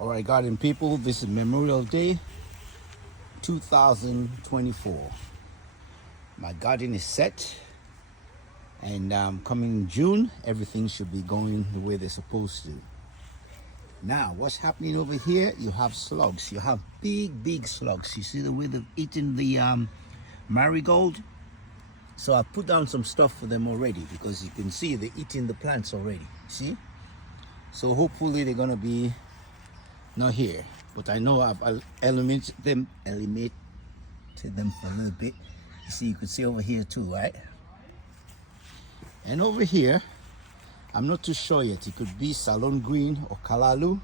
All right, garden people, this is Memorial Day 2024. My garden is set, and coming June, everything should be going the way they're supposed to. Now, what's happening over here? You have slugs. You have big slugs. You see the way they've eaten the marigold? So I put down some stuff for them already, because you can see they're eating the plants already. See? So hopefully they're gonna be not here, but I know I've eliminated them for a little bit. You see, you can see over here too, right? And over here, I'm not too sure yet. It could be Salon Green or Kalalu.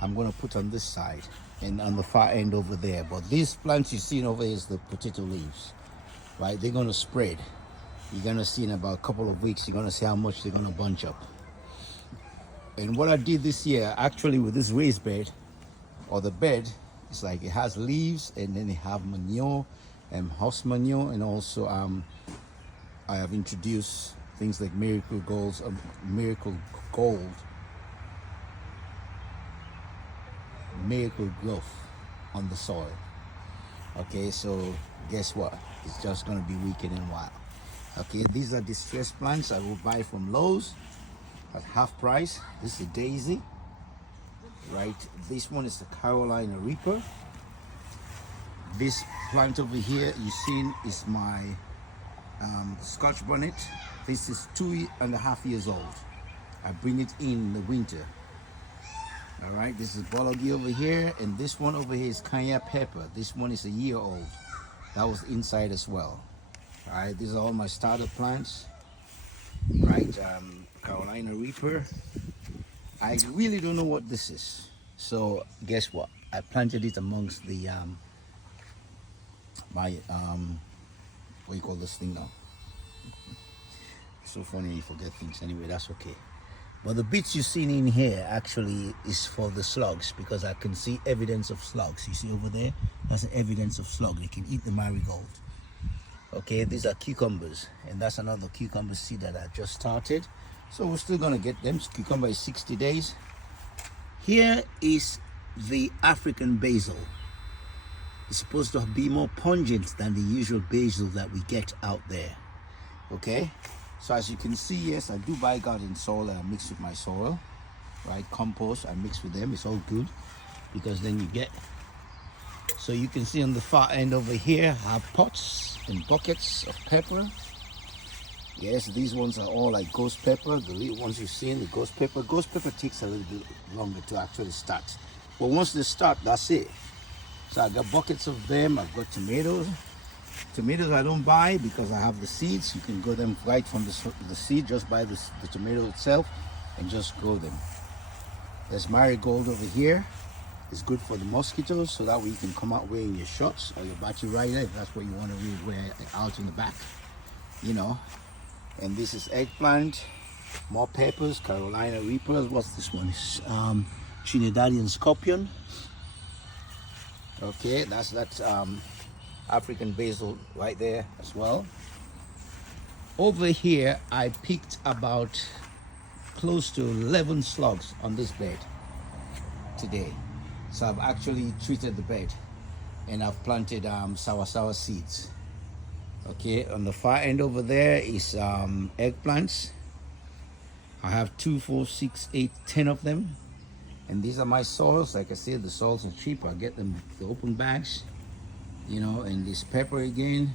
I'm gonna put on this side and on the far end over there. But these plants you see over here is the potato leaves, right? They're gonna spread. You're gonna see in about a couple of weeks, you're gonna see how much they're gonna bunch up. And what I did this year, actually with this raised bed, or the bed, it's like it has leaves, and then it have manure and horse manure, and also I have introduced things like miracle gold miracle growth on the soil. Okay, so guess what? It's just gonna be weekend and wild. Okay, these are distressed plants I will buy from Lowe's at half price. This is a daisy. Right, this one is the Carolina Reaper. This plant over here you seen is my Scotch bonnet. This is 2.5 years old. I bring it in the winter. All right, this is Bologi over here, and this one over here is Kenya pepper. This one is a year old. That was inside as well. All right, these are all my starter plants. Right, Carolina Reaper. I really don't know what this is. So guess what? I planted it amongst the my what do you call this thing now? It's so funny, you forget things. Anyway, that's okay. But the bits you've seen in here actually is for the slugs, because I can see evidence of slugs. You see over there? That's evidence of slug. They can eat the marigold. Okay, these are cucumbers, and that's another cucumber seed that I just started. So we're still gonna get them. Cucumber is 60 days. Here is the African basil. It's supposed to be more pungent than the usual basil that we get out there. Okay, so as you can see, yes, I do buy garden soil and I mix with my soil, right? Compost, I mix with them. It's all good, because then you get, so you can see on the far end over here, I have pots and buckets of pepper. Yes, these ones are all like ghost pepper. The little ones you've seen, the ghost pepper. Ghost pepper takes a little bit longer to actually start. But once they start, that's it. So I got buckets of them. I've got tomatoes. Tomatoes I don't buy because I have the seeds. You can grow them right from the seed. Just buy the tomato itself and just grow them. There's marigold over here. It's good for the mosquitoes, so that way you can come out wearing your shorts or your battery rider if that's what you want to really wear out in the back. You know. And this is eggplant, more peppers, Carolina Reapers. What's this one? It's Trinidadian scorpion. Okay, that's African basil right there as well. Over here, I picked about close to 11 slugs on this bed today. So I've actually treated the bed, and I've planted sour seeds. Okay, on the far end over there is eggplants. I have 2, 4, 6, 8, 10 of them. And these are my soils. Like I said, the soils are cheap. I get them the open bags. You know, and this pepper again,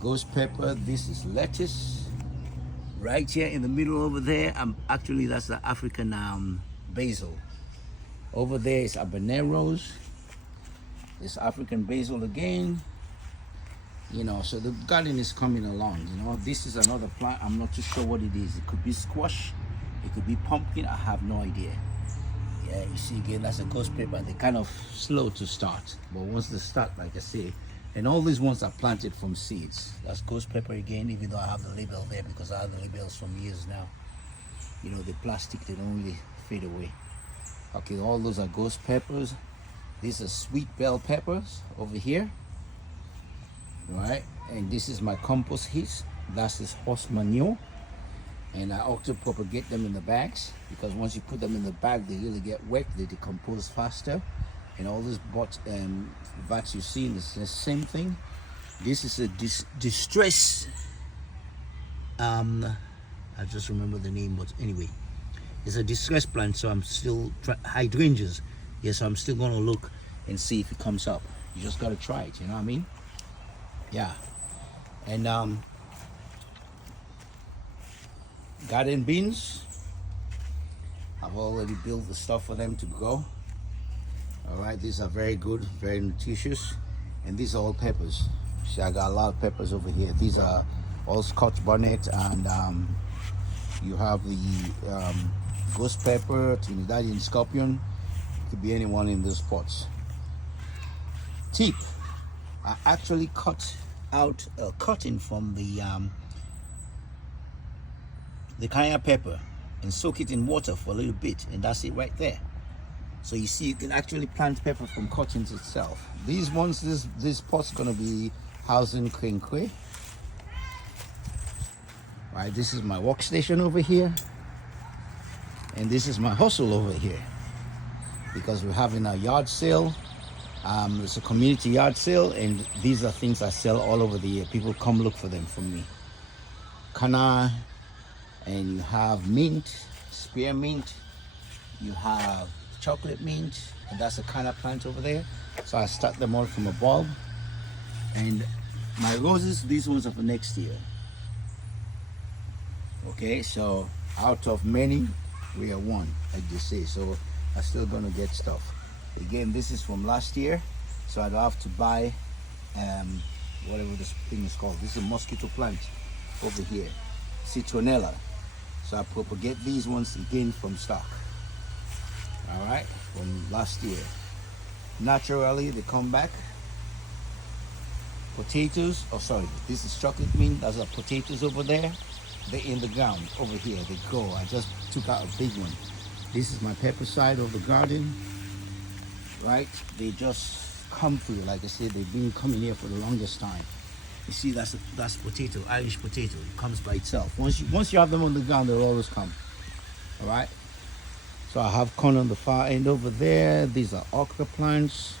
ghost pepper. This is lettuce. Right here in the middle over there, actually that's the African basil. Over there is habaneros. This African basil again. You know, so the garden is coming along. You know, this is another plant. I'm not too sure what it is. It could be squash, it could be pumpkin. I have no idea. Yeah, you see again, that's a ghost pepper. They're kind of slow to start, but once they start, like I say, and all these ones are planted from seeds. That's ghost pepper again, even though I have the label there, because I have the labels from years now. You know, the plastic, they don't really fade away. Okay, all those are ghost peppers. These are sweet bell peppers over here. Right, and this is my compost heap. That's this horse manure. And I also propagate them in the bags, because once you put them in the bag, they really get wet, they decompose faster. And all these vats you see, is the same thing. This is a distress. I just remember the name, but anyway, it's a distress plant. So I'm still hydrangeas. Yes, so I'm still gonna look and see if it comes up. You just gotta try it. You know what I mean? Yeah. And garden beans, I've already built the stuff for them to grow. All right, these are very good, very nutritious. And these are all peppers. See, I got a lot of peppers over here. These are all Scotch bonnet, and you have the ghost pepper, Trinidadian scorpion. Could be anyone in those pots. Tip, I actually cut out a cutting from the cayenne pepper and soak it in water for a little bit, and that's it right there. So you see, you can actually plant pepper from cuttings itself. These ones, this pot's gonna be housing crinkle. Right, this is my workstation over here, and this is my hustle over here, because we're having a yard sale. It's a community yard sale, and these are things I sell all over the year. People come look for them from me. Canna, and you have mint, spearmint, you have chocolate mint, and that's a canna plant over there. So I start them all from a bulb. And my roses, these ones are for next year. Okay, so out of many, we are one, like they say. So I'm still gonna get stuff. Again, this is from last year, so I'd have to buy whatever this thing is called. This is a mosquito plant over here, citronella. So I propagate these ones again from stock. All right, from last year. Naturally, they come back. Potatoes, oh sorry, this is chocolate mint. There's potatoes over there. They're in the ground over here. They grow. I just took out a big one. This is my pepper side of the garden. Right, they just come through. Like I said, they've been coming here for the longest time. You see, that's potato, Irish potato. It comes by itself. Once you have them on the ground, they'll always come. All right. So I have corn on the far end over there. These are okra plants.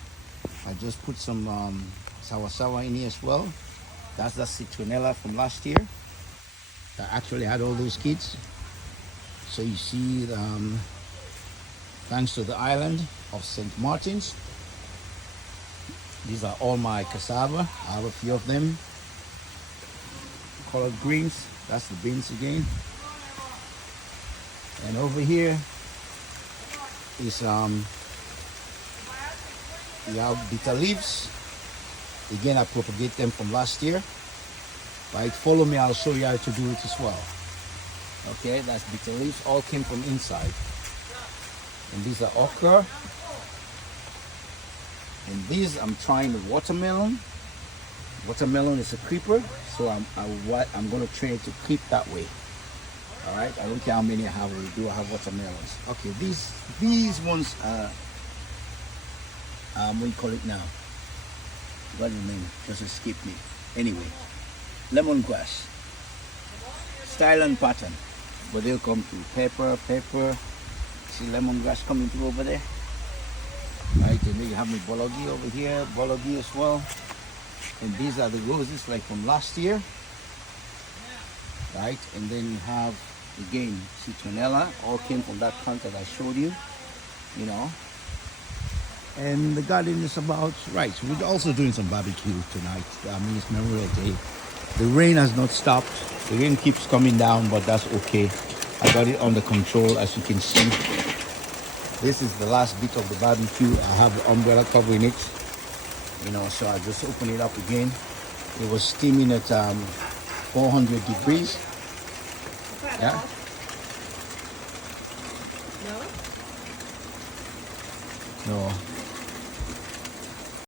I just put some sour in here as well. That's the citronella from last year. I actually had all those kids. So you see, thanks to the island of St. Martin's, these are all my cassava. I have a few of them. Collard greens, that's the beans again. And over here is we have bitter leaves. Again, I propagate them from last year. Right, follow me, I'll show you how to do it as well. Okay, that's bitter leaves, all came from inside. And these are okra. And these, I'm trying the watermelon. Watermelon is a creeper, so I'm going to train it to creep that way. All right, I don't care how many I have. We do have watermelons. Okay, these ones are what do you call it now? What's the name? Just escaped me. Anyway, lemongrass, style and pattern, but they'll come through. Pepper. See lemongrass coming through over there. Right, and then you have my bologi over here, bologi as well. And these are the roses like from last year. Right, and then you have again citronella, all came from that plant that I showed you, you know. And the garden is about right. We're also doing some barbecue tonight. I mean, it's Memorial Day. The rain has not stopped. The rain keeps coming down, but that's okay. I got it under control, as you can see. This is the last bit of the barbecue. I have the umbrella covering it, you know, so I just open it up again. It was steaming at 400 degrees. Yeah. No.